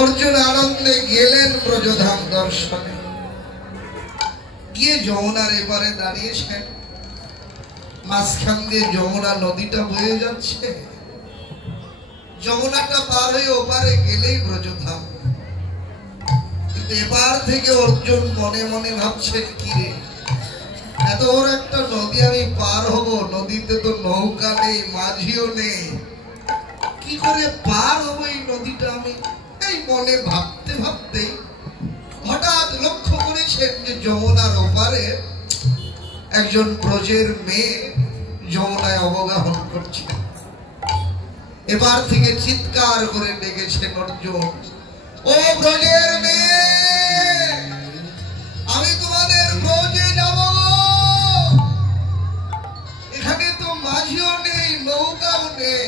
অর্জুন আনন্দে গেলেন ব্রজধাম দর্শনে। গিয়ে যমুনার এপারে দাঁড়িয়েছেন। মাঝখান দিয়ে যমুনা নদীটা বয়ে যাচ্ছে। যমুনাটা পার হয়ে ওপারে গেলেই ব্রজধাম। কিন্তু এপার থেকে অর্জুন মনে মনে ভাবছেন, কি রে, এত বড় একটা নদী আমি পার হব, নদীতে তো নৌকা নেই, মাঝিও নেই, কি করে পার হবো এই নদীটা আমি? এই মনে ভাবতে ভাবতে হঠাৎ লক্ষ্য করেছেন যে যমুনার ওপারে একজন ব্রজের মেয়ে যমুনায় অবগাহন করছে। এবার থেকে চিৎকার করে ডেকেছেন অর্জুন, ও ব্রজের মেয়ে, আমি তোমাদের ব্রজে যাব। এখানে তো মাঝিও নেই, নৌকাও নেই,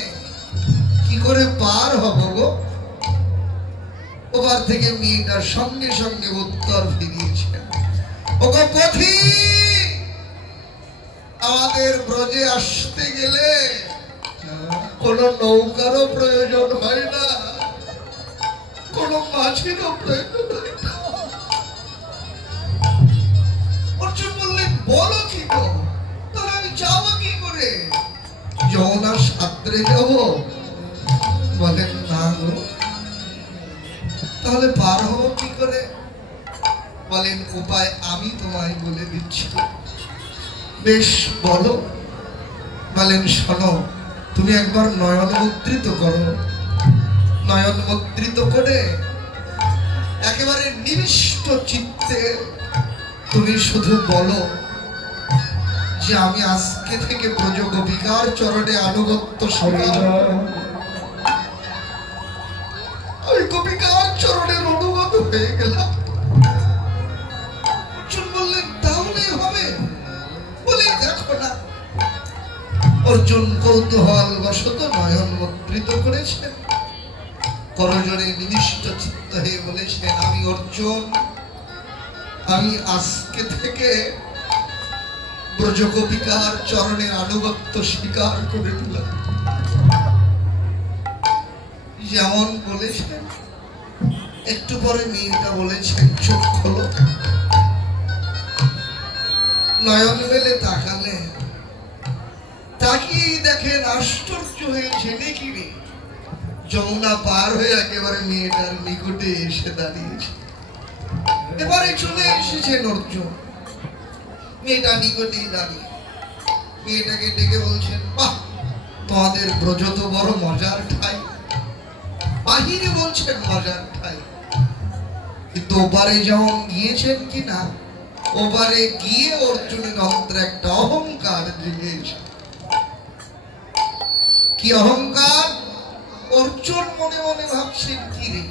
কি করে পার হব গো? ওপার থেকে মেয়েটা সঙ্গে সঙ্গে উত্তর ফিরিয়েছেন, ওগো পথিক, আমাদের ব্রজে আসতে গেলে কোন নৌকারও প্রয়োজন হয় না, কোন মাঝিরও প্রয়োজন হয় না। অর্জুন বললেন, বলো কি গো, তাহলে আমি যাবো কি করে? যমুনার সাঁতরে যাব? বলেন, না গো, তাহলে পার হবো কি করে? বলেন, উপায় আমি তোমায় বলে দিচ্ছি। বেশ, বলো। বলেন, শোনো, তুমি একবার নয়ন মুদ্রিত করো। নয়ন মুদ্রিত করে একেবারে নিবিষ্ট চিত্তে তুমি শুধু বলো যে আমি আজকে থেকে ব্রজ গোপিকার চরণে আনুগত্য স্বীকার, আমি গোপিকার চরণের অনুগত হয়ে গেলাম। অর্জুন বললেন, তাহলে হবে? বলে দেখো না। অর্জুন কৌতূহল বশত নয়ন মুদ্রিত করেছেন, করজোড়ে নিবিষ্ট চিত্ত হয়ে বলেছেন, আমি অর্জুন, আমি আজকে থেকে ব্রজ গোপিকার চরণের আনুগত্য স্বীকার করে দিলাম। যেমন বলেছেন, একটু পরে মেয়েটা বলেছেন, চোখ খোলো। নয়ন মেলে তাকালে, তাকিয়েই দেখেন আশ্চর্য হয়েছে, নাকি রে, যমুনা পার হয়ে একেবারে মেয়েটার নিকটে এসে দাঁড়িয়েছে। এবারে চলে এসেছেন অর্জুন, মেয়েটা নিকটেই দাঁড়িয়ে। মেয়েটাকে ডেকে বলছেন, বাহ, তোমাদের ব্রজ তো বড় মজার ঠাই। বাহিরে বলছেন মজার ঠাই, কিন্তু ওপারে যেমন গিয়েছেন কিনা, ওপারে গিয়ে অর্জুনের অন্তরে একটা অহংকার জেগেছে। কি অহংকার? অর্জুন মনে মনে ভাবছেন, কি রে,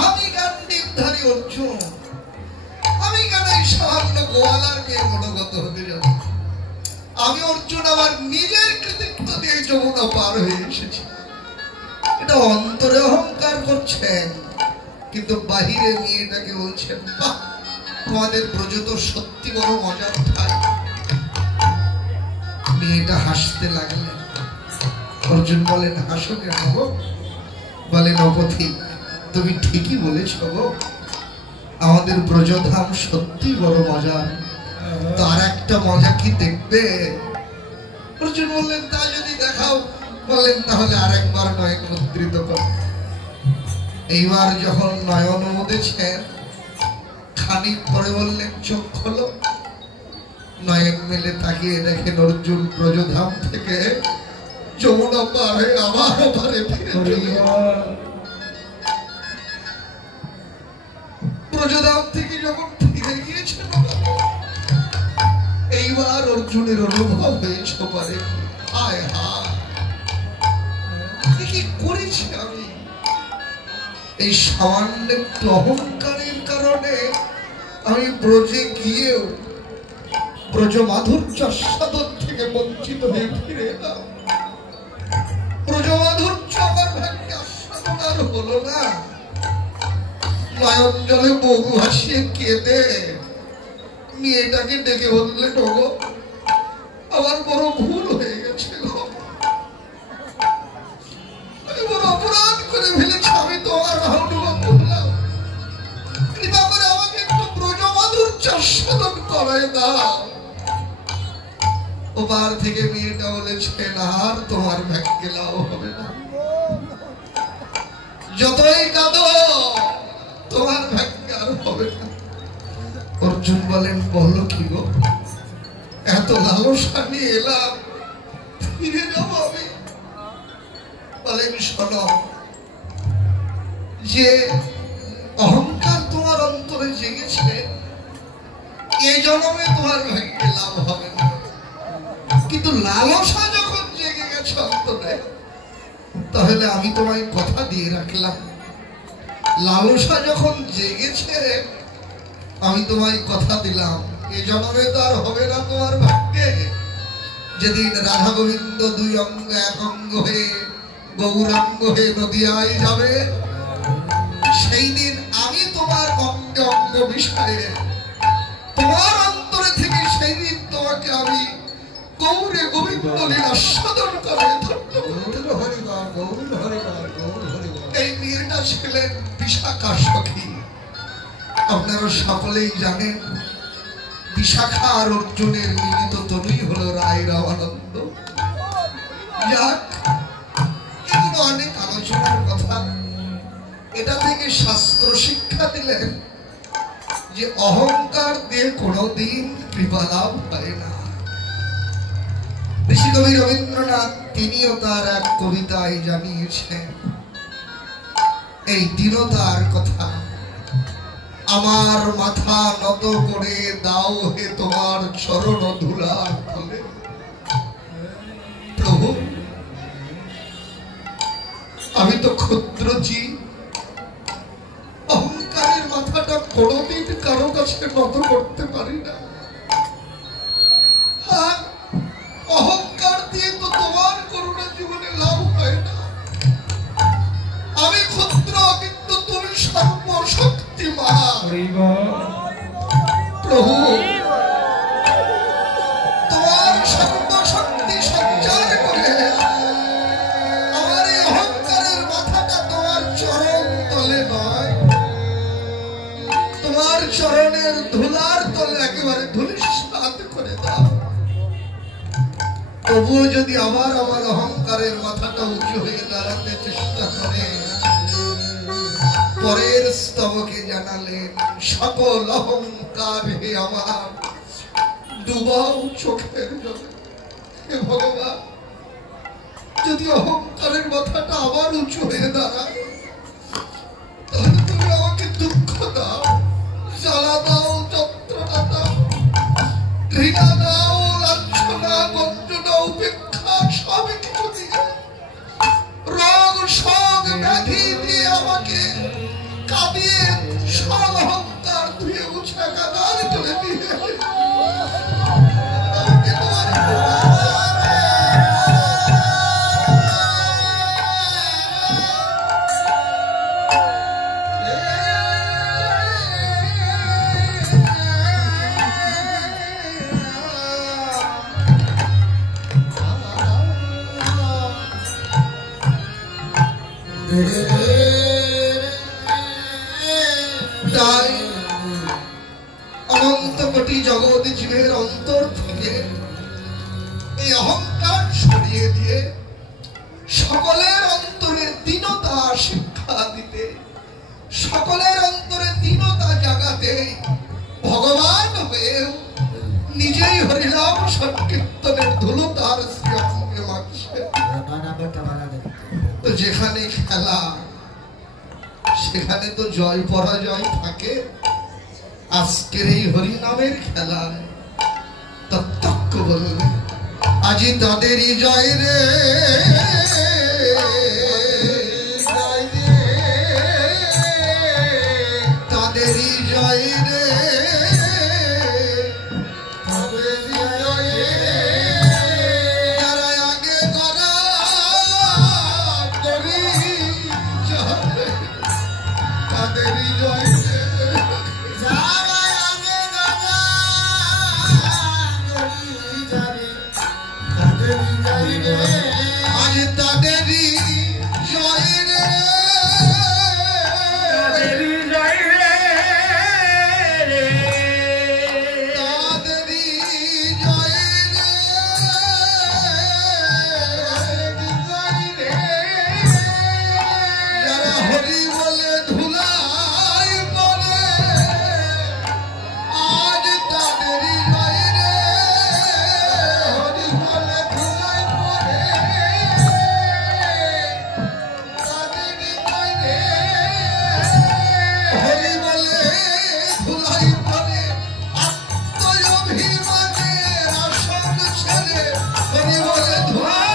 আমি গান্ডীবধারী অর্জুন, আমি কেন এই সামান্য গোয়ালার মেয়ে মনোগত হতে যাব? আমি অর্জুন আবার নিজের কৃতিত্ব দিয়ে যমুনা পার হয়ে এসেছি। এটা অন্তরে অহংকার করছেন, কিন্তু বাহিরে মেয়েটাকে বলছেন, বাহ, তোমাদের ব্রজ তো সত্যি বড় মজার ঠাই। মেয়েটা হাসতে লাগলেন। অর্জুন বলেন, হাসো কেন গো? বলেন, অপথিক, তুমি ঠিকই বলেছ গো, আমাদের ব্রজধাম সত্যি বড় মজা, তার একটা মজা কি দেখবে? অর্জুন বললেন, তা যদি দেখাও। বলেন, তাহলে আরেকবার নয়ন মুদ্রিত করো। এইবার যখন নয়ন মুদেছেন, খানিক পরে বললেন, চোখ খোলো। নয়ন মেলে তাকিয়ে দেখেন অর্জুন ব্রজধাম থেকে যমুনা পার হয়ে আবার ওপারে ফিরে চলে। ব্রজধাম থেকে যখন ফিরে গিয়েছেন, এইবার অর্জুনের অনুভব হয়েছে, পারে হায় হায়, কি করেছি আমি? এই সামান্য একটু অহংকারের কারণে আমি ব্রজে গিয়েও ব্রজ মাধুর্য আস্বাদন থেকে বঞ্চিত হয়ে ফিরে এলাম। ব্রজ মাধুর্য আমার ভাগ্যে আস্বাদন আর হলো না। নয়ন জলে বহু হাসিয়ে কেঁদে মেয়েটাকে ডেকে বললে, ওগো, আমার বড় ভুল হয়ে গেছে গো, আমি বড় চাষাদন করায় দাও। ওপার থেকে মেয়েটা বলেছে না, আর তোমার ভাগ্যে লাভ হবে না, যতই কাঁদো তোমার ভাগ্যে আর হবে না। অর্জুন বলেন বলো কি গো, এত লালসা নিয়ে এলাম, ফিরে যাবো আমি? বলেন শোনো, যে অহংকার তোমার অন্তরে জেগেছে, এই জন্মে তোমার ভাগ্যে লাভ হবে না, কিন্তু লালসা যখন জেগে গেছে অন্তরে, তাহলে আমি তোমায় কথা দিয়ে রাখলাম, লালসা যখন জেগেছে আমি তোমায় কথা দিলাম, এই জন্মে তো আর হবে না তোমার ভাগ্যে। যেদিন রাধা গোবিন্দ দুই অঙ্গ এক অঙ্গ হয়ে গৌরাঙ্গ হয়ে নদিয়ায় যাবে, সেই দিন আমি তোমার অঙ্গে অঙ্গ বিষয়ে তোমার অন্তরে থেকে সেই দিন তোমাকে আমি গৌরে গোবিন্দ লীলা সাধন করে এই মেয়েটা ছিলেন বিশাখা সখী। আপনারা সকলেই জানেন বিশাখা আর অর্জুনের মিলিত তনুই হলো রায় রামানন্দ। যাক, এগুলো অনেক আলোচনার কথা। এটা থেকে শাস্ত্র শিক্ষা দিলেন যে অহংকার দিয়ে কোনোদিন কৃপা লাভ হয় না। ঋষি কবি রবীন্দ্রনাথ তিনিও তার এক কবিতায় জানিয়েছেন এই দীনতার কথা। আমার মাথা নত করে দাও হে তোমার চরণ ধুলার তলে। প্রভু, আমি তো ক্ষুদ্র জীব, অহংকারের মাথাটা কোনোদিন কারো কাছে নত করতে পারি না। হ্যাঁ, অহংকার দিয়ে তো তোমার করুণা জীবনে লাভ হয় না। আমি ক্ষুদ্র, কিন্তু তুমি সর্বশক্তিমান। প্রভু, তোমার সর্বশক্তি সঞ্চার করে আমার এই অহংকারের মাথাটা তোমার চরণ তলে নয়, তোমার চরণের ধুলার তলে একেবারে ধূলিসাৎ করে দাও। তবুও যদি আবার আমার অহংকারের মাথাটা উঁচু হয়ে দাঁড়াতে চেষ্টা করে, পরের স্তবকে জানালেন সকল অহংকার হে আমার ডুবাও চোখের জলে। হে ভগবান, যদি অহংকারের মাথাটা আবার উঁচু হয়ে দাঁড়ায়, তাহলে তুমি আমাকে দুঃখ দাও, জ্বালা দাও, যন্ত্রণা দাও, ঘৃণা দাও, লাঞ্ছনা, বঞ্চনা, উপেক্ষা সবই কিছু দিয়ে, রোগ শোক ব্যাধি দিয়ে আমাকে কাঁদিয়ে সব অহংকার ধুয়ে মুছে কাদার করে দিয়ে তাই অনন্ত কোটি জগৎ জীবের অন্তর থেকে এই অহংকার সরিয়ে দিয়ে সকলের অন্তরে দীনতা শিক্ষা দিতে, সকলের অন্তরে দীনতা জাগাতে ভগবান হয়ে নিজেই হরিনাম সংকীর্তনের ধুলো তার শ্রী অঙ্গে মাখছে। তো যেখানে খেলা, সেখানে তো জয় পরাজয় থাকে। আজকের এই হরিনামের খেলায় তত্ত্বজ্ঞ বলবে আজি তাদেরই জয় রে, তাদেরই জয় রে, যারা আগে করা করি যাবে তাদেরই জয় রে, যারা আগে করা করি যাবে তাদেরই জয় রে। আজ হরি বলে ধুলাই পড়ে আজ তাদেরই গায়ে রে হরি বলে ধুলাই পড়ে তাদেরই গায়ে হরি বলে ধুলাই পড়ে আত্মঅভিমানের আসন ছেড়ে হরি বলে ধুলাই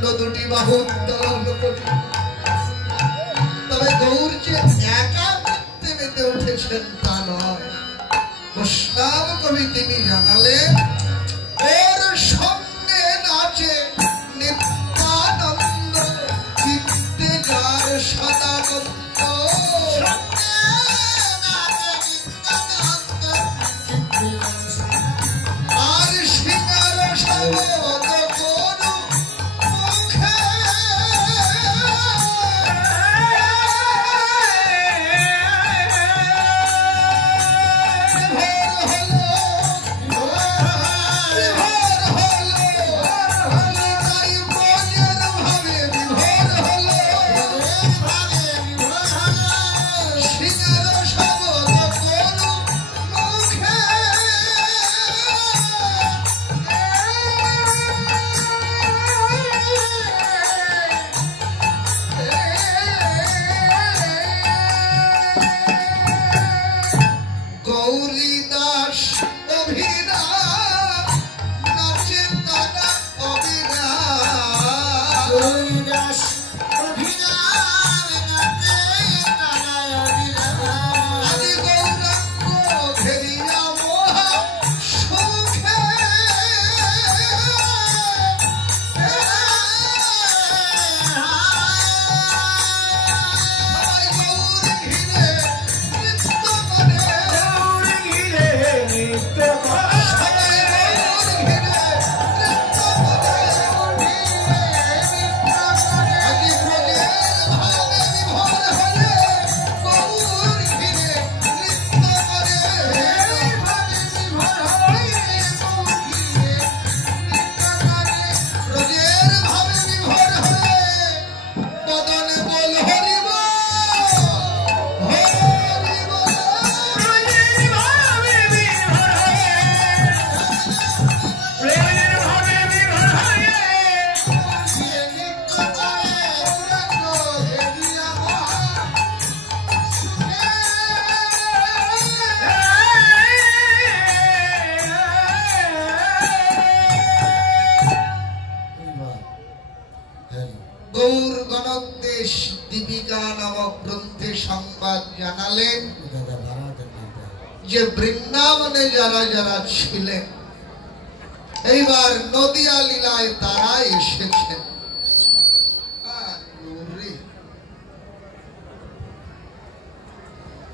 প্রচন্ড দুটি বাহু উত্তোলন করি। তবে গৌর যে একা নৃত্যে মেতে উঠেছেন তা নয়, বৈষ্ণব কবি তিনি জানালেন ওর সঙ্গে নাচে নিত্যানন্দ, চিত্তে যার সদানন্দ। আর সিঙ্গার শবদ করু মুখে, গৌর গণদেশ দীপিকা নামক গ্রন্থে সংবাদ জানালেন যে বৃন্দাবনে যারা যারা ছিলেন এইবার নদিয়া লীলায় তারা এসেছেন।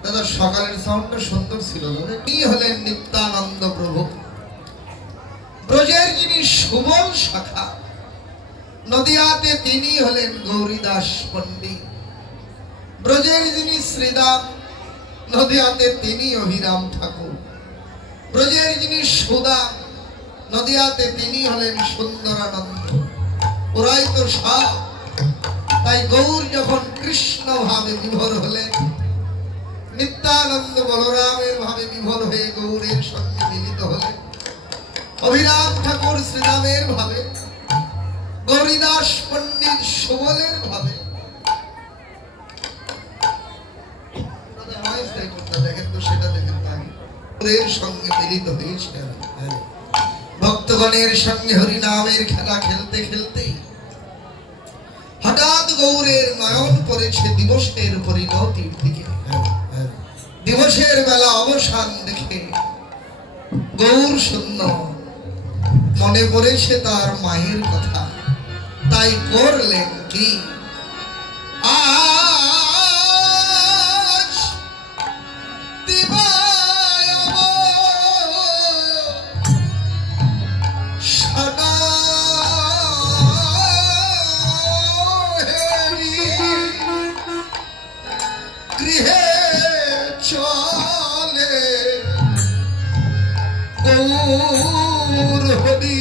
দাদা সকালের সাউন্ডটা সুন্দর ছিল। তিনি হলেন নিত্যানন্দ প্রভু, ব্রজের যিনি সুবল শাখা। নদিয়াতে তিনি হলেন গৌরীদাস পণ্ডিত, ব্রজের যিনি শ্রীদাম। নদিয়াতে তিনি অভিরাম ঠাকুর, ব্রজের যিনি সুদাম। নদিয়াতে তিনি হলেন সুন্দরানন্দ। ওরাই তো সব। তাই গৌর যখন কৃষ্ণ ভাবে বিভোর হলেন, নিত্যানন্দ বলরামের ভাবে বিভোর হয়ে গৌরের সঙ্গে মিলিত হলেন। অভিরাম ঠাকুর শ্রীরামের ভাবে, গৌরীদাস পণ্ডিত সুবলের ভাবে। দেখেন তো, সেটা দেখেন গৌরের সঙ্গে মিলিত হয়েছে। ভক্তগণের সঙ্গে হরিনামের খেলা খেলতে খেলতে হঠাৎ গৌরের নয়ন পড়েছে দিবসের পরিণতির দিকে। দিবসের বেলা অবসান দেখে গৌর শূন্য, মনে পড়েছে তার মায়ের কথা। তাই করলেন কি, আজ দিবায় সাদা গৃহে চলে গৌর হরি।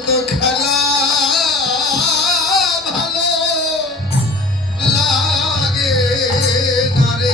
তো খেলা ভালো লাগে না রে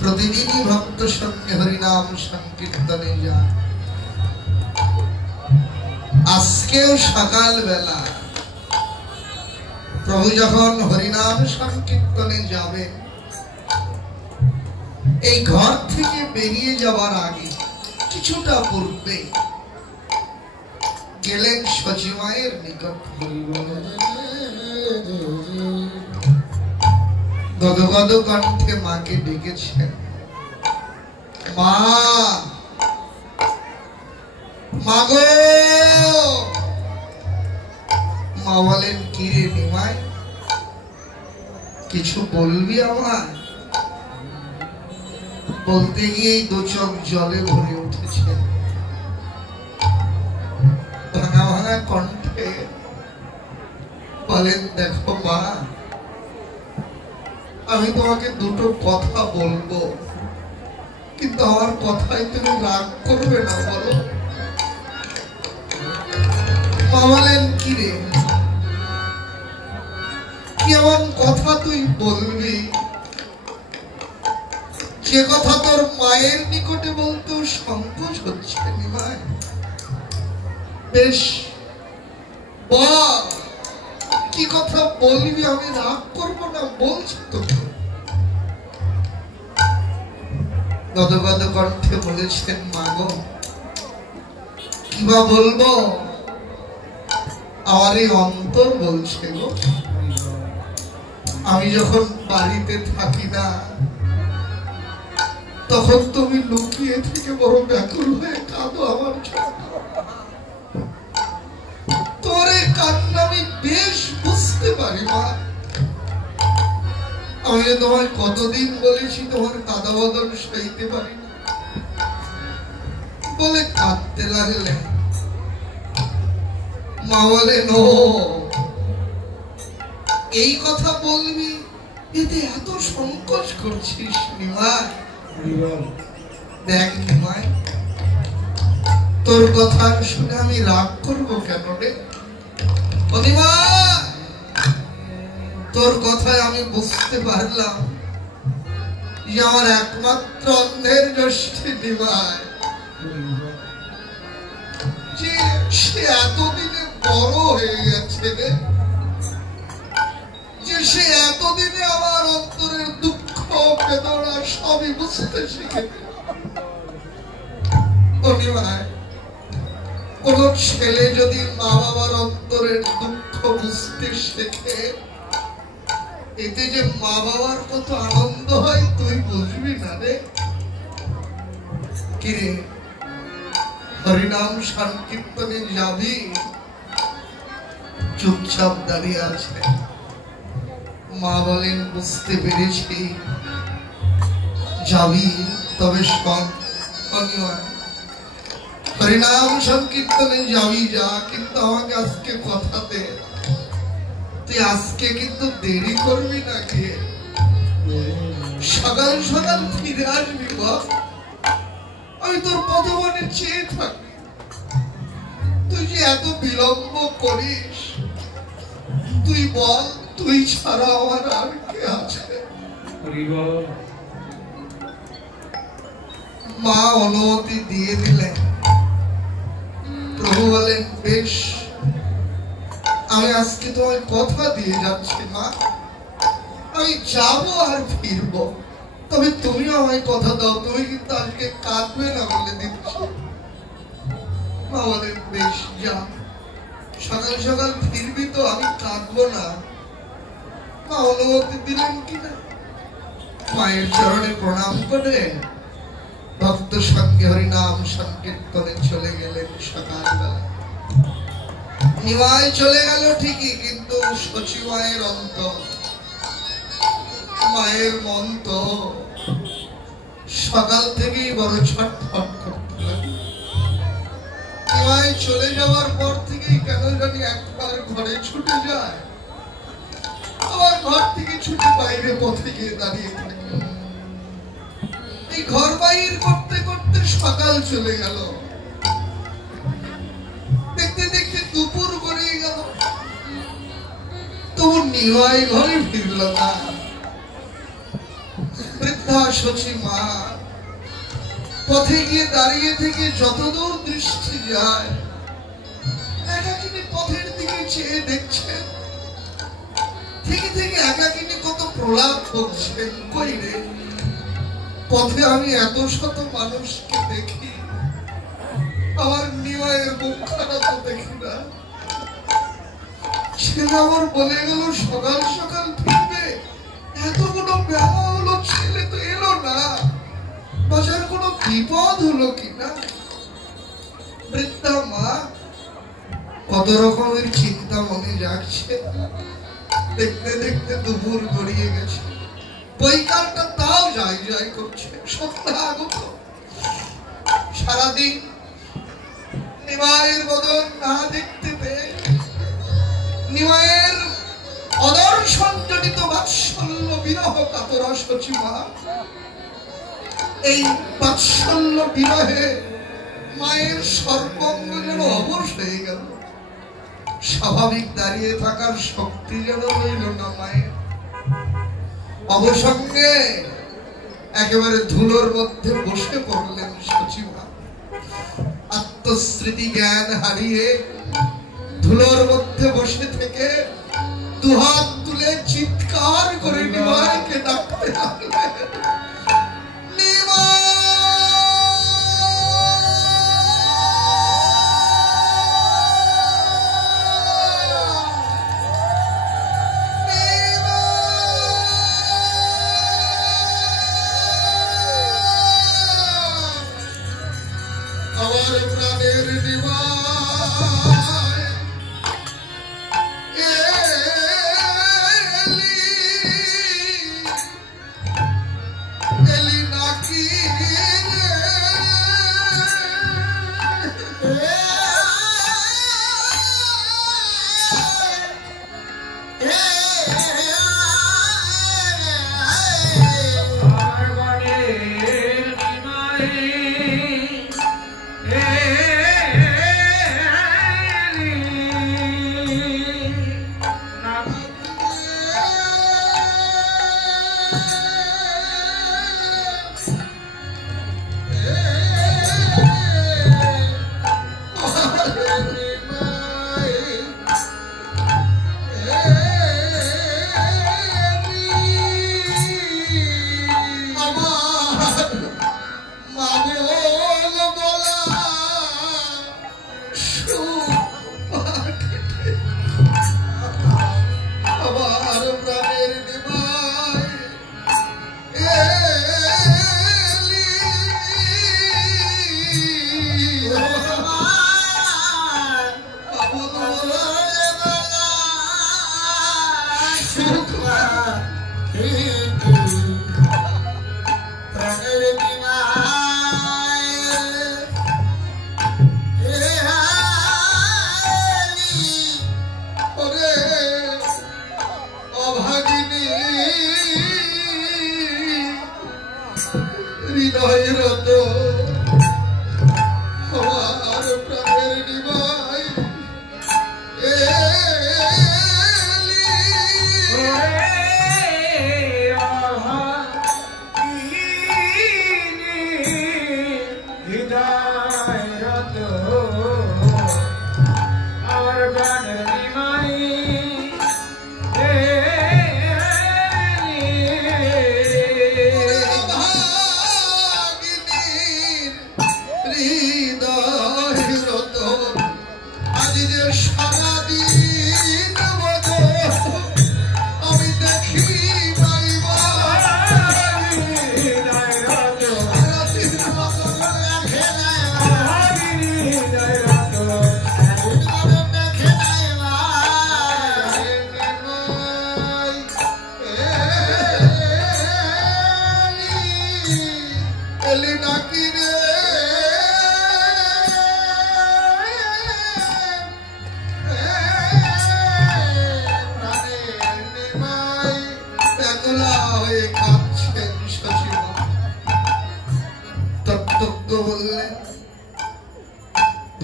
प्रतिदिन भक्त संगे हरिनाम संकीर्तने जा আজকেও সকাল বেলা প্রভু যখন হরিনাম সংকীর্তনে যাবে এই ঘর থেকে বেরিয়ে যাওয়ার আগে কিছুটা পূর্বে গেলেন সচিমায়ের নিকট গদগদ কণ্ঠে মাকে ডেকেছেন মা মাগো মা বলেন কি রে নিমাই কিছু বলবি আমার বলতে গিয়েই দু চোখ জলে ভরে উঠেছে ভাঙা ভাঙা কণ্ঠে বলেন দেখো মা আমি তোমাকে দুটো কথা বলবো কিন্তু আমার কথায় তুমি রাগ করবে না বলো মা বলেন কি রে কি এমন কথা তুই বলবি যে কথা তোর মায়ের নিকটে বলতেও সংকোচ হচ্ছে নিমাই বেশ বল কি কথা বলবি আমি রাগ করবো না বলছি তোকে গদগদ কণ্ঠে বলেছেন, মা গো কিবা বলবো, আমার এই অন্তর বলছে গো, আমি যখন বাড়িতে থাকি না তখন তুমি লুকিয়ে থেকে বড় ব্যাকুল হয়ে কাঁদো আমার জন্য। তোর কান্না আমি বেশ বুঝতে পারি মা। আমি তোমায় কতদিন বলেছি তোমার কাঁদা বদল সইতে পারি না বলে কাঁদতে লাগলে। মা বলে, নো, এই কথা বলবি, এতে এত সংকোচ করছিস নিমাই? দেখ নিমাই, তোর কথা শুনে আমি রাগ করবো কেন রে? তোর কথায় আমি বুঝতে পারলাম যে আমার একমাত্র অন্ধের জ্যেষ্ঠী নিমাই, যে সে এতদিনে বড় হয়ে গেছে রে, যে সে এতদিনে আমার অন্তরের দুঃখ বেদনা সবই বুঝতে শিখেছে। কোন ছেলে যদি মা বাবার অন্তরের দুঃখ বুঝতে শেখে, এতে যে মা বাবার কত আনন্দ হয় তুই বুঝবি না রে। কিরে, হরিনাম সংকীর্তনে যাবি? চুপচাপ দাঁড়িয়ে আছে। মা বলেন, বুঝতে পেরেছি, যাবি, তবে শোন, হরিনাম সংকীর্তনে যাবি যা, কিন্তু আমাকে আজকে কথা দে, তুই আজকে কিন্তু দেরি করবি না, গিয়ে সকাল সকাল ফিরে আসবি। আমি তোর পদবনে চেয়ে থাকি, তুই যে এত বিলম্ব করিস, তুই বল, তুই ছাড়া আমার আর কে আছে? মা অনুমতি দিয়ে দিলেন। প্রভু বলেন, বেশ, আমি আজকে তোমায় কথা দিয়ে যাচ্ছি মা, আমি যাবো আর ফিরবো, তবে তুমি আমায় কথা দাও, তুমি কিন্তু আজকে কাঁদবে না বলে দিচ্ছি। মা বলেন, বেশ, যা, সকাল সকাল ফিরবি তো, আমি কাঁদবো না। মা অনুমতি দিলেন কিনা। মায়ের চরণে প্রণাম করে ভক্ত সঙ্গে হরিনাম সংকীর্তনে চলে গেলেন। সকালবেলা নিমাই চলে গেল ঠিকই, কিন্তু শচী মায়ের অন্তর, মায়ের মন তো সকাল থেকেই বড় ছটফট করতে লাগে। নিমাই চলে যাওয়ার পর থেকেই কেন জানি একবার ঘরে ছুটে যায়, আবার ঘর থেকে ছুটে বাইরে পথে গিয়ে দাঁড়িয়ে থাকে। এই ঘর বাইর করতে করতে সকাল চলে গেল, দেখতে দেখতে দুপুর গড়িয়ে গেল, তবু নিমাই ঘরে ফিরল না। বৃদ্ধা শচী মা পথে গিয়ে দাঁড়িয়ে থেকে যতদূর দৃষ্টি যায়, একাকিনী পথের দিকে চেয়ে দেখছেন, থেকে থেকে একাকিনী কত প্রলাপ করছেন। কই রে, পথে আমি এত শত মানুষকে দেখি, আমার নিমাইয়ের মুখখানা তো দেখি না। ছেলে আমার বলে গেল সকাল সকাল ফিরবে, এতগুলো বেলা হলো, ছেলে তো এলো না, বাজার কোনো বিপদ হলো কিনা। বৃদ্ধা মা কত রকমের চিন্তা মনে যাচ্ছে। দেখতে দেখতে দুপুর গড়িয়ে গেছে, বৈকালটা তাও যাই যাই করছে, সন্ধ্যা আগত। সারাদিন নিমাইয়ের বদন না দেখতে পেয়ে, নিমাইয়ের অদর্শন জনিত বাৎসল্য বিরহ কাতরা শচী মা, এই বাৎসল্য বিরহে মায়ের সর্বাঙ্গ যেন অবশ হয়ে গেল। স্বাভাবিক দাঁড়িয়ে থাকার শক্তি যেন রইল না মায়ের। অবসঙ্গে একেবারে ধুলোর মধ্যে বসে পড়লেন শচী মা। আত্মস্মৃতি জ্ঞান হারিয়ে ধুলোর মধ্যে বসে থেকে দুহাত তুলে চিৎকার করে নিমাইকে ডাকতে লাগলেন, নিমাই।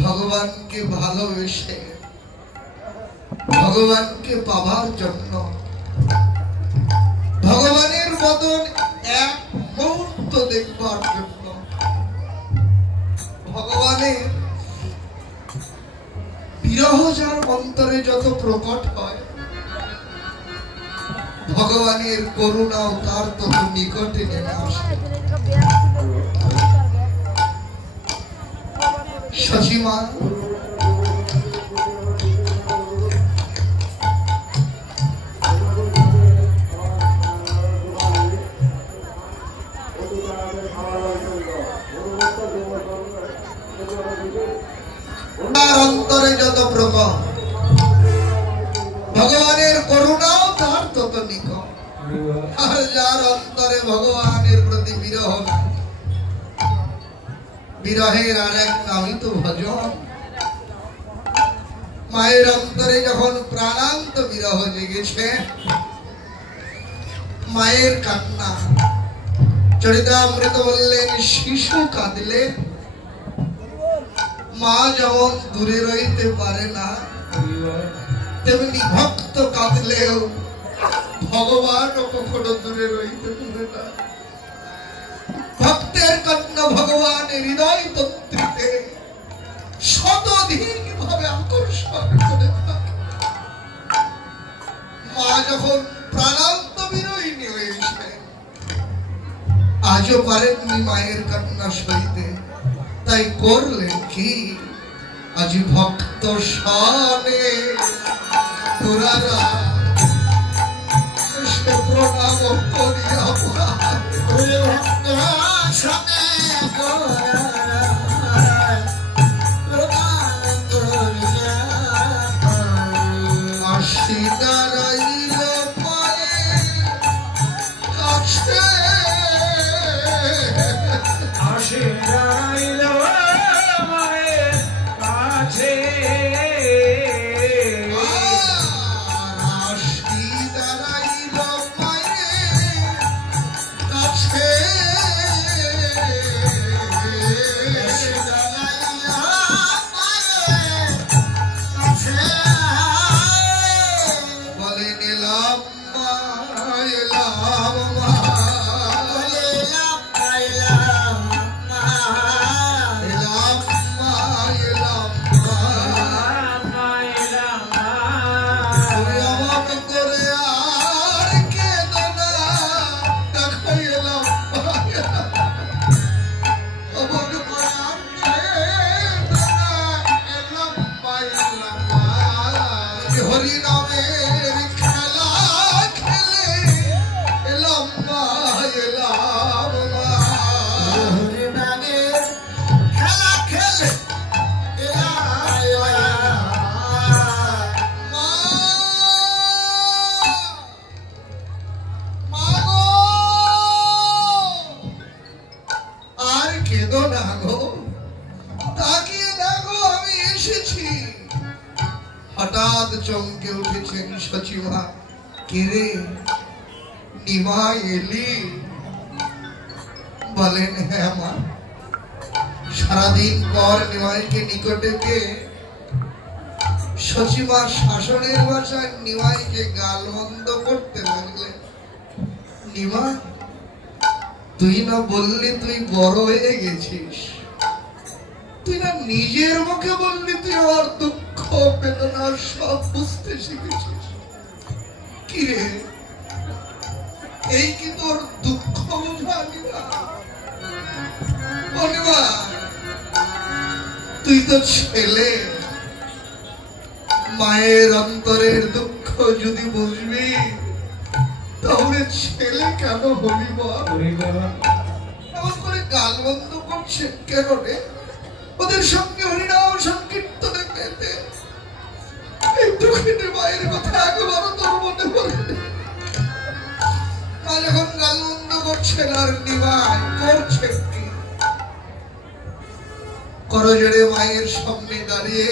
ভগবানকে ভালোবেসে ভগবানকে পাবার জন্য ভগবানের মতন এক মুহূর্ত দেখবার জন্য ভগবানের বিরহ যার অন্তরে যত প্রকট হয় ভগবানের করুণাও তার তত নিকটে নেমে আসে। শশীমা অন্তরে যত প্রকট ভগবানের করুণাও তার তত নিকট। আর যার অন্তরে ভগবানের প্রতি বিরহ নাই, বিরহের আর এক নামই তো ভজন। মায়ের অন্তরে যখন প্রাণান্ত বিরহ জেগেছে, মায়ের কান্না চরিতামৃত বললেন শিশু কাঁদলে মা যেমন দূরে রইতে পারে না, তেমনি ভক্ত কাঁদলেও ভগবান কখনো দূরে রইতে পারে না। ভক্তের কান্না ভগবানের হৃদয় তন্ত্রীতে শতধিক ভাবে আকর্ষণ করে থাকে। মা যখন প্রাণান্ত বিরোহিনী হয়েছে, আজও পারেননি মায়ের কান্না সইতে, তাই করলেন কি আজ ভক্ত শানে তোরারা প্রণাম করিয়া ভক্ত শানে আসি দাঁড়াইল পায়ের কাছে, আসি দাঁড়াইল মায়ের কাছে, আসি দাঁড়াইল মায়ের কাছে। মা এলাম মা ডাকে খেলা খেলে আর কেঁদো না গো, তাকিয়ে দেখো আমি এসেছি। হঠাৎ চমকে উঠেছেন সচিমা। কিরে নিমা এলি? বলেন হ্যাঁ মা। সারাদিন পর নিমাইকে নিকটে পেয়ে সচিমার শাসনের ভাষায় নিমাইকে গালমন্দ করতে লাগলেন। নিমা, তুই না বললি তুই বড় হয়ে গেছিস, তুই না নিজের মুখে বললি তুই আমার দুঃখ বেদনা সব বুঝতে শিখেছিস। কিরে, এই কি তোর দুঃখ বোঝা? নিমা, তুই তো ছেলে, মায়ের অন্তরের দুঃখ যদি বুঝবি তাহলে ছেলে কেন হবি? এমন করে গাল বন্ধ করছেন কেন রে? ওদের সঙ্গে হরিনাম সংকীর্তনে পেতে এই দুঃখিনী মায়ের কথা একবারও তোর মনে পড়ে? মা যখন গাল বন্ধ করছেন আর নিমাই করছেন কি? করজোড়ে মায়ের সামনে দাঁড়িয়ে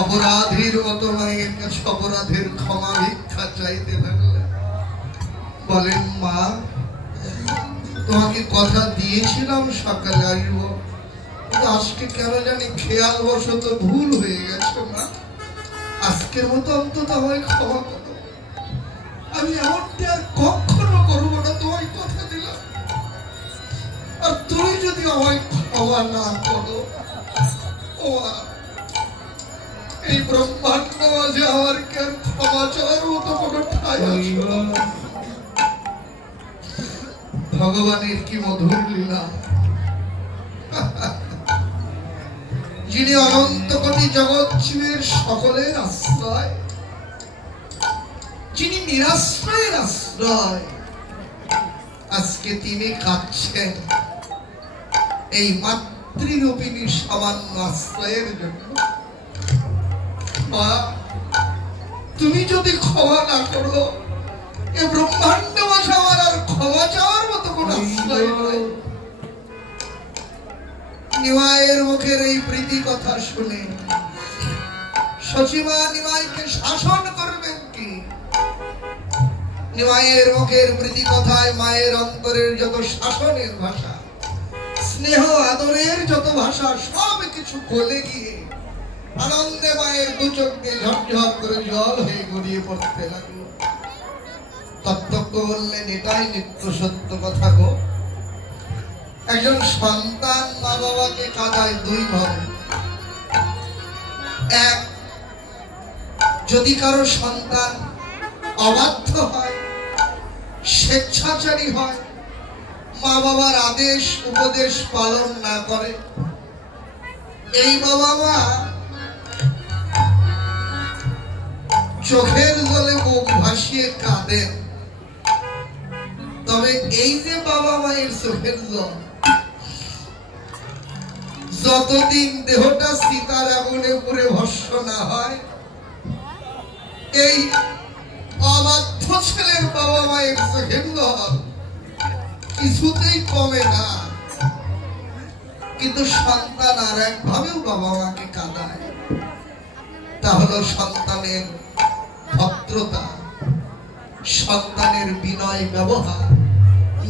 অপরাধীর মতো মায়ের কাছে অপরাধের ক্ষমা ভিক্ষা চাইতে লাগলেন। বলেন মা, তোমাকে কথা দিয়েছিলাম সকালে আসবো, কিন্তু আজকে কেন জানি খেয়াল বশত ভুল হয়ে গেছে। মা, আজকের মতো অন্তত আমায় ক্ষমা করো। আমি এমনটা আর কখনো করবো না, তোমায় কথা দিলাম। আর তুমি যদি আমায় ক্ষমা না করো, ও এই ব্রহ্মাণ্ড মাঝে আমার কি আর ক্ষমা চাওয়ার মতো কোনো ঠাঁই আছে? ভগবানের কি মধুর লীলা! যিনি অনন্ত কোটি জগৎ জীবের সকলের আশ্রয়, যিনি নিরাশ্রয়ের আশ্রয়, আজকে তিনি কাঁদছেন এই মাতৃরূপিণী সামান্য আশ্রয়ের জন্য। মা, তুমি যদি ক্ষমা না করো, এ ব্রহ্মাণ্ড মাঝে আমার আর ক্ষমা চাওয়ার মতো কোন আশ্রয় নয়। নিমাইয়ের মুখের এই প্রীতি কথা শুনে সচিমা নিমাইকে শাসন করবেন কি? নিমাইয়ের মুখের প্রীতি কথায় মায়ের অন্তরের যত শাসনের ভাষা, স্নেহ আদরের যত ভাষা, সব কিছু গলে গিয়ে আনন্দে মায়ের দু চোখ দিয়ে ঝরঝর করে জল হয়ে গড়িয়ে পড়তে লাগলো। তত্ত্বজ্ঞ বললেন, এটাই নিত্য সত্য কথা গো। একজন সন্তান মা বাবাকে কাঁদায় দুই ভাবে। এক, যদি কারো সন্তান অবাধ্য হয়, স্বেচ্ছাচারী হয়, মা বাবার আদেশ উপদেশ পালন না করে, এই বাবা মা চোখের জলে মুখ ভাসিয়ে কাঁদেন। তবে এই যে বাবা মায়ের চোখের জল, যতদিন দেহটা সীতার আগুনে পুড়ে ভস্ম না হয়, এই অবাধ্য ছেলের বাবা মায়ের চোখের জল কিছুতেই কমে না। কিন্তু সন্তান আর একভাবেও বাবা মাকে কাঁদায়, তা হলো সন্তানের ভদ্রতা, সন্তানের বিনয় ব্যবহার,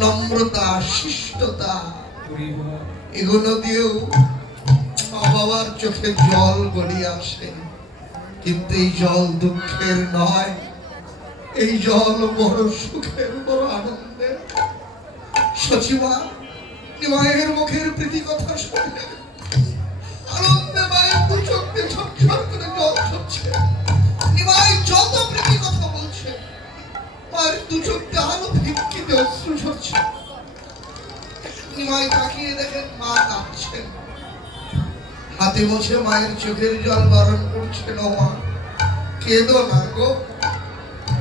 নম্রতা, শিষ্টতা, এগুলো দিয়েও মা বাবার চোখে জল গড়িয়ে আসে। কিন্তু এই জল দুঃখের নয়, এই জল বড় সুখের, বড় আনন্দের। সচিমা নিমাইয়ের মুখের প্রীতি কথা শুনলে আনন্দে মায়ের দু চোখ দিয়ে ঝরঝর করে জল ঝরছে। নিমাই যত প্রীতি কথা বলছে, মায়ের দু চোখ দিয়ে আরো ভিক্ষিতে অশ্রু ঝরছে। নিমাই তাকিয়ে দেখেন মা কাঁদছেন, হাতে মুছে মায়ের চোখের জল বারণ করছেন, ও মা কেঁদো না গো,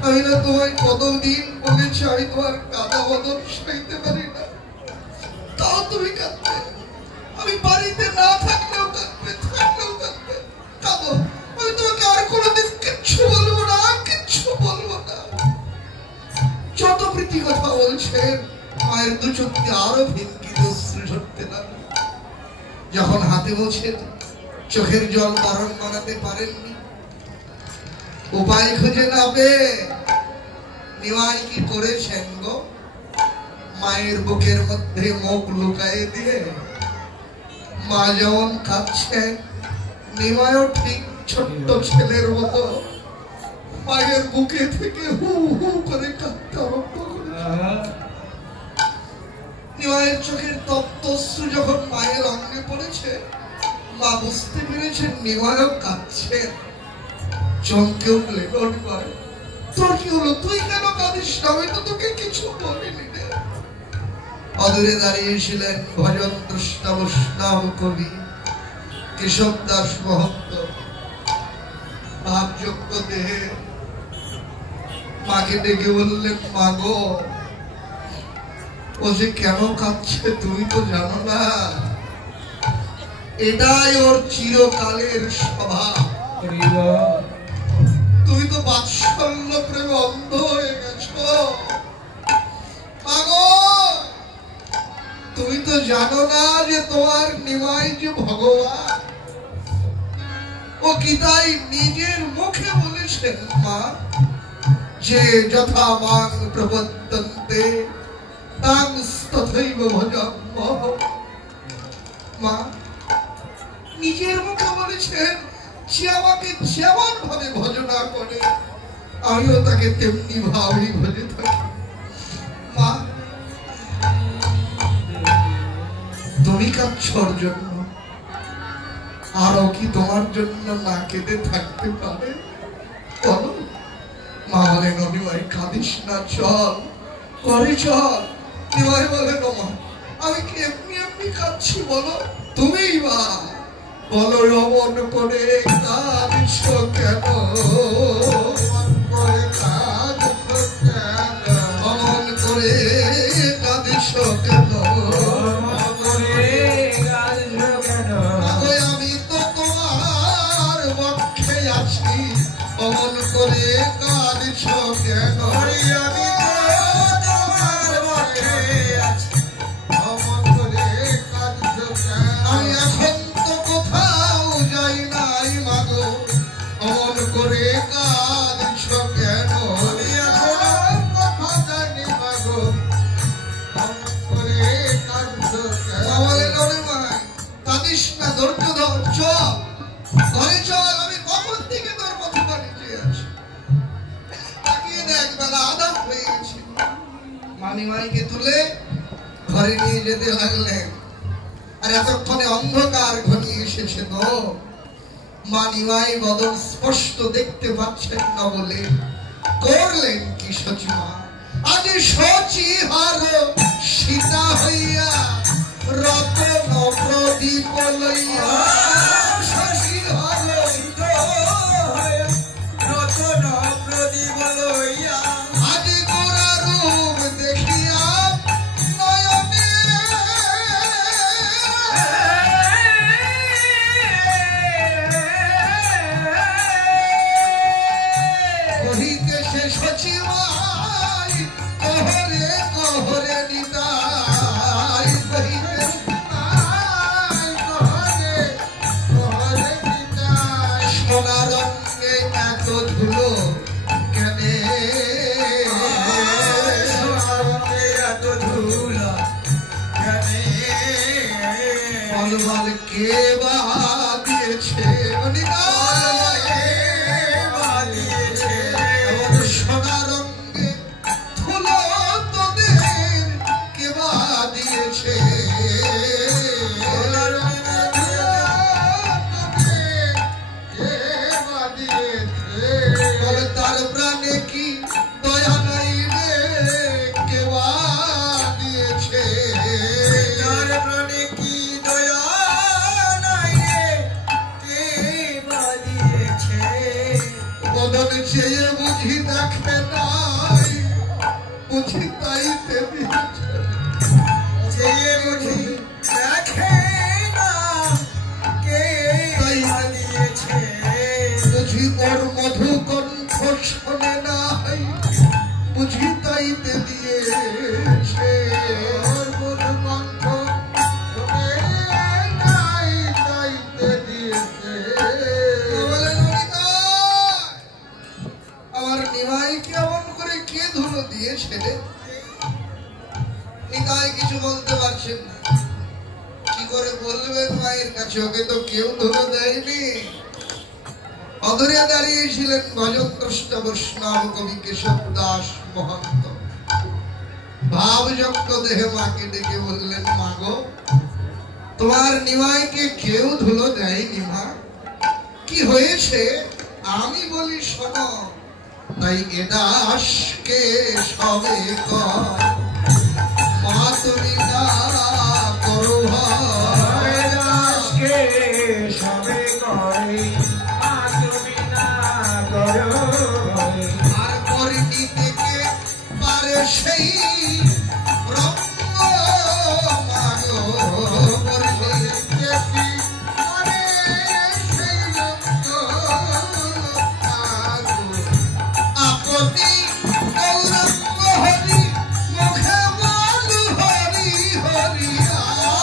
আমি না তোমায় কতদিন বলেছি আমি তোমার কাঁদা বদল সইতে পারি না, তাও তুমি কাঁদবে। আমি বাড়িতে না থাকলেও কাঁদবে, থাকলেও কাঁদবে। কাঁদো, আমি তোমাকে আর কোনোদিন কিচ্ছু বলবো না, কিচ্ছু বলবো না। যত প্রীতি কথা বলছেন মায়ের দু চোখ দিয়ে আরো ভিঙ্গিত অশ্রু ঝরতে লাগলো। যখন হাতে বলছেন চোখের জল বারণ বানাতে পারেননি, উপায় খুঁজে না পেয়ে নিমাই কি করেছেন গো? মায়ের বুকের মধ্যে মুখ লুকায়ে দিয়ে মা যেমন কাঁদছেন, নিমাইও ঠিক ছোট্ট ছেলের মতো মায়ের বুকে থেকে হু হু করে কাঁদতে আরম্ভ করেছে। নিমাইয়ের চোখের তপ্ত অশ্রু যখন মায়ের অঙ্গে পড়েছে, মা বুঝতে পেরেছেন নিমাইও কাঁদছেন। চমকে উঠলেন, নিমাই তোর কি হলো? তুই কেন কাঁদিস? আমি তো তোকে কিছু বলিনি রে। অদূরে দাঁড়িয়েছিলেন ভজন দ্রষ্টা বৈষ্ণব কবি কেশব দাস মহন্ত। ভাবযোগ্য দেহে মাকে ডেকে বললেন, মা গো, ও যে কেন কাঁদছে তুমি তো জানো না। এটাই ওর চিরকালের স্বভাব। তুমি তো বাৎসল্য প্রেমে অন্ধ হয়ে গেছো। মা গো, তুমি তো জানো না যে তোমার নিমাই যে ভগবান। ও গীতায় নিজের মুখে বলেছেন মা, যে যথা মাং প্রবর্তন্তে তাং তথৈব ভজাম্যহ। মা নিজের মুখে বলেছেন যে আমাকে যেমন ভাবে ভজনা করে আমিও তাকে তেমনি ভাবেই ভজে থাকি। মা তুমি কাঁদছর জন্য, আরো কি তোমার জন্য না কেঁদে থাকতে পারে? বলো। মা বলেন, নিমাই কাঁদিস না, চল ঘরে চল। নিমাই বলেন, মা আমি কি এমনি এমনি কাঁদছি বলো? তুমি মা বলো, অমন করে কাঁদিস কেন? অমন করে কাঁদিস কেন? আমি তো তোমার পক্ষে আছি, অমন করে কাঁদিস কেন? আমি তোমার পক্ষে আছি, অমন করে কাঁদিস কেন? আমি এখন তো কোথাও যাই নাই মাগো, অমন করে কাঁদিস কেন? আমি এখন কোথাও যাইনি মাগো, অমন করে কাঁদিস কেন? বলেন, ওরে মা কাঁদিস না, ধৈর্য ধর, চল ঘরে চল। আমি কখন থেকে তোর কথা বানিয়ে আছি, তাকিয়ে দেখ বেলা আধা হয়ে গেছে। মামিমাইকে তুলে ঘরে নিয়ে যেতে লাগলেন। আর এতক্ষণে অন্ধকার ঘনিয়ে এসেছে তো, মানিমাই বদন স্পষ্ট দেখতে পাচ্ছেন না বলে করলেন কি সচিমা? আজ সচি হার সীতা হইয়া রতন প্রদীপ লইয়া, শশী হার রতন প্রদীপ লইয়া, আজ গোরা রূপ দেখিয়া নয়নে কহিতে সে সচিবাই কহরে কহরে নিতাই, কহিতে সোনার রঙে এত ধুলো কেনে? এত ধুলো কেনে? বলবল কে বা দিয়েছে? সোনা রঙে ধুলো তোদের কে বা দিয়েছে? তার প্রাণে কি দয়া নাই রে? কে বা দিয়েছে? তার প্রাণে কি দয়া নাই রে? যাইতে দিয়েছে যে বুঝি দেখে না কে দিয়েছে বুঝি ওর মধু কণ্ঠ শোনে নাই বুঝি তাইতে দিয়েছে ওর মধু কণ্ঠ শুনে নাই তাইতে দিয়েছে বলেন আমার নিমাই কেমন করে কে ধুলো দিয়েছে নিতাই কিছু বলতে পারছেন না কি করে বলবেন মায়ের কাছে ওকে তো কেউ ধুলো দেয়নি অদূরে দাঁড়িয়েছিলেন ভজন দ্রষ্টা বৈষ্ণব কবি কেশব দাস মহন্ত ভাবযজ্ঞ দেহে মাকে ডেকে বললেন মা গো তোমার নিমাইকে কেউ ধুলো দেয়নি মা কি হয়েছে আমি বলি শোনো তাই এদাসকে সবে কর মা তুমি না করো দাসকে সবে করে মা তুমি না করো আর করিনি থেকে পারে সেই রঙ্গ মাগো করিনি থেকে পারে সেই রঙ্গ মাগো আপনি গৌরঙ্গ হরি মুখে বল হরি হরি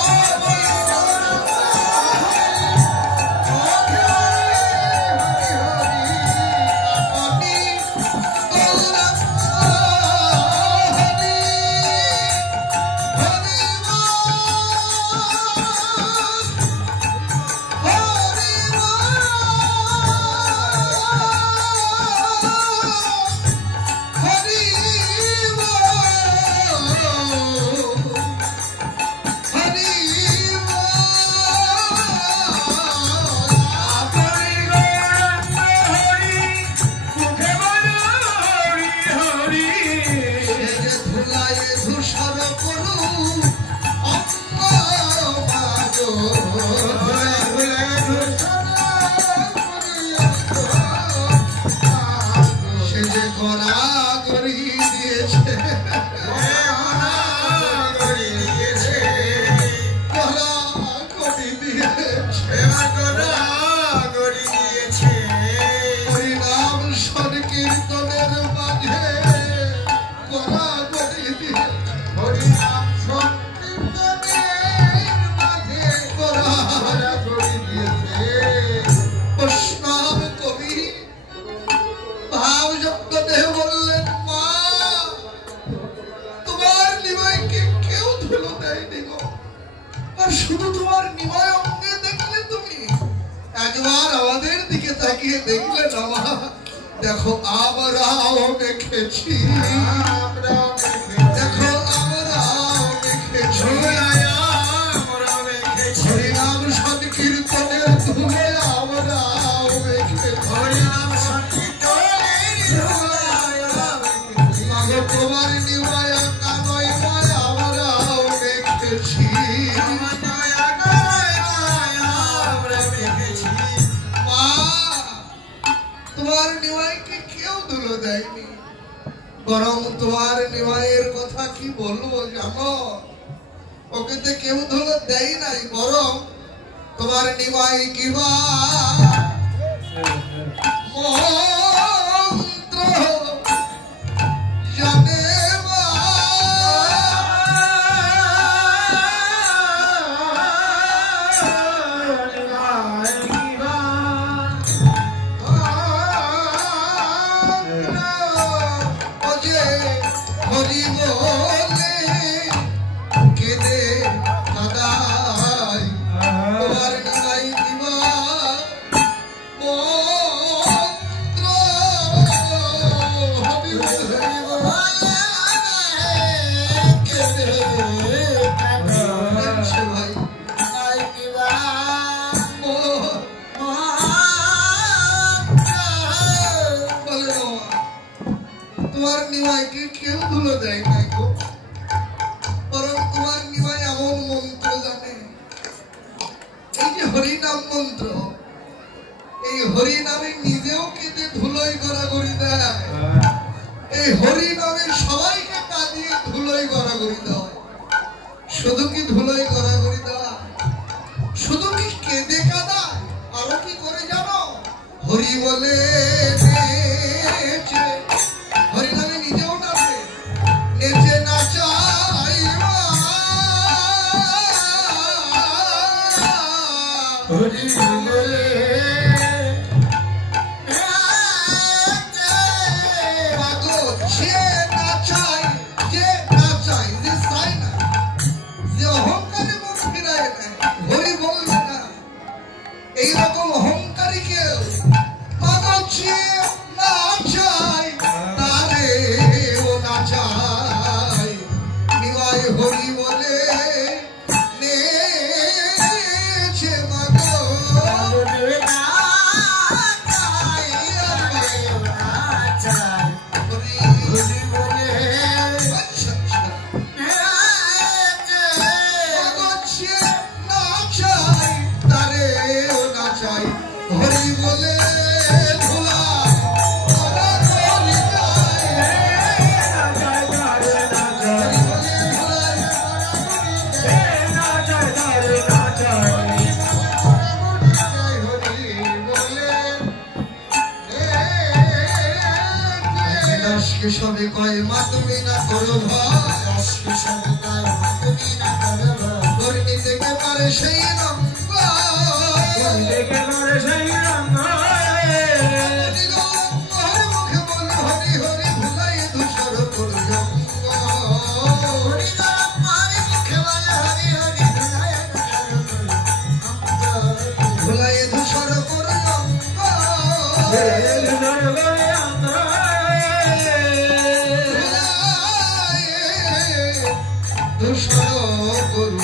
শুধু তোমার নিমায় অঙ্গে দেখলে তুমি একবার আমাদের দিকে তাকিয়ে দেখলে না মা দেখো আমরাও দেখেছি দেখো আমরাও দেখেছি হরিনাম সংকীর্তনের ধুলে আমরাও দেখেছি তোমার নিমায় কানয় মায় আমরাও দেখেছি তোমার নিমাইকে কেউ ধুলো দেয়নি বরং তোমার নিমাইয়ের কথা কি বলবো জানো ওকে তো কেউ ধুলো দেয় নাই বরং তোমার নিমাই কিবা মন্ত্র জানে হরি বলে কেদে দাদাই তোমার নিমাই দিবা মন্ত্র ধুলোই গড়াগড়ি দেওয়া, শুধু কি ধুলোই গড়াগড়ি দেওয়া, শুধু কি কেঁদে কাদা, আরো কি করে জানো? হরি বলে নেচে, হরি নামে নিজেও নাচে, নেচে নাচাই হরি বলে এইরকম অহংকারী কেউ পাগছিয়ে নাচাই, তারে ও নাচাই, নিমাই হরি বলে নেছে মাগো হরি বলে হরি বলে ধুলা দাসকে সবে কয় মা তুমি না করো ভয়, দাসকে সবে কয় মা তুমি না করো ভয়, হরি নিতে পারে সেই রঙ্গ, হরি দেখে পারে সেই রঙ্গ, মুখে বলে হরি হরি ভুলাই ধূসর করল, হরি মারে মুখে বলে হরি হরি ভুলাই ধূসর করল, ধূসর করু